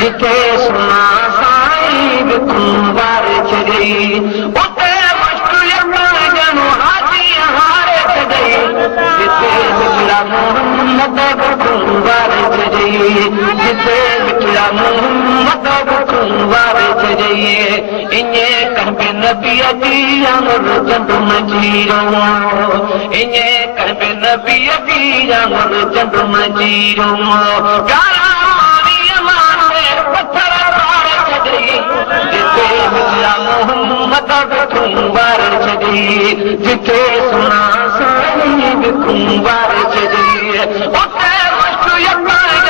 जिथे सुना साईं कुंवार छॾई उते मुश्किल ॼणो हाथी हारे छॾई जिथे मिठड़ा मोहम्मद कुंवार छॾई जिथे मिठड़ा मोहम्मद कुंवार छॾई इने कहबे नबी जी अमर चंद मजीरो इने कहबे नबी जी अमर चंद मजीरो प्यारा मारी मारे पत्थर पार छॾई जिथे मिठड़ा मोहम्मद कुंवार छॾई जिथे सुना साईं कुंवार छॾई उते मुश्किल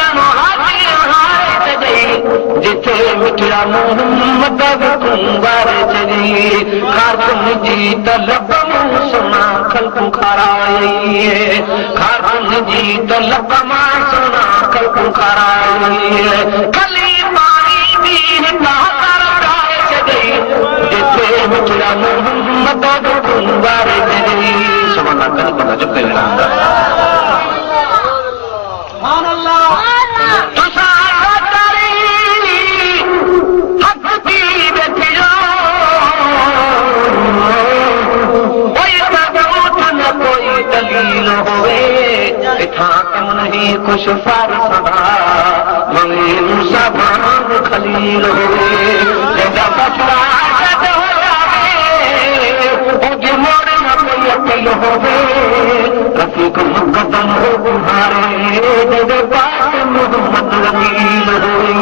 ॼणो हाथी हारे छॾई जिथे मिठड़ा मोहम्मद कुंवार छॾई खारकुन जी तलब मूं सुना ख़ल्क़ खाराई खारकुन जी तलब मां सुना ख़ल्क़ खाराई कली पाणी बि हितां ठाहे छॾई जिथे मिठड़ा मोहम्मद कुंवार छॾई सुभाणे कॾहिं पता चुके विरहांदा सुभाणे अल्लाह खुश फारसा मने मूसा भाग खलील होवे जदा बसरा जद हो जावे ओके मोड़ न कोई अकेलो होवे रफीक मुकद्दम हो तुम्हारे जद पाक मोहम्मद रमील होवे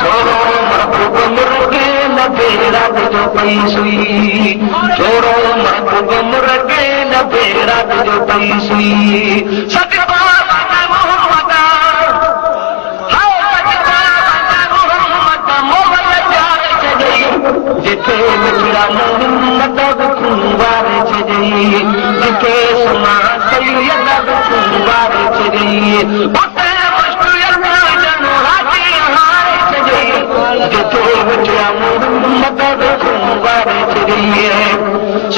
छोरो महबूब मुर्गे लबे रात जो पई सुई छोरो महबूब मुर्गे लबे रात जो पई सुई जिथे मिठड़ा मोहम्मद कुंवार छॾई जिथे सुना सैयद कुंवार छॾई उते मुश्किल ॼणो हाथी हारे छॾई जिथे मिठड़ा मोहम्मद कुंवार छॾई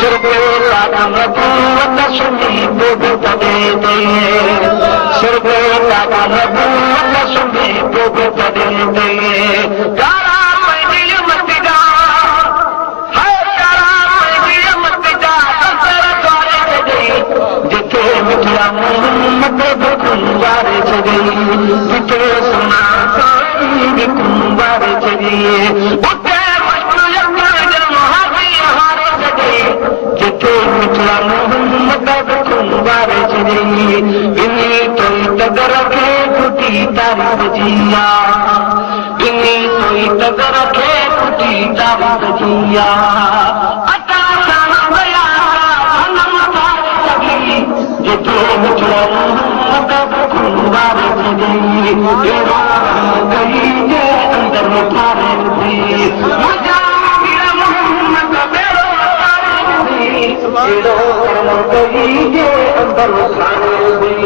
सुरगो लाॾा नबूवत सुनी पोइ तॾे ॾे सुरगो लाॾा नबूवत सुनी पोइ तॾे ॾे मोहम्मद कुंवार छॾई जिथे सुना साईं कुंवार छॾई उते मुश्किल ॼणो हाथी हारे छॾई जिथे मिठड़ा मोहम्मद कुंवार छॾई इनी तोई तगर खे खुटी तारीफ़ जिया इनी तोई तगर खे खुटी तारीफ़ जिया जिथे मिठड़ा मोहम्मद कुंवार छॾई गई जे अंदर ठारे थी मुंहिंजा मोहम्मद बेड़ो तारे थी गई जे अंदर ठारे थी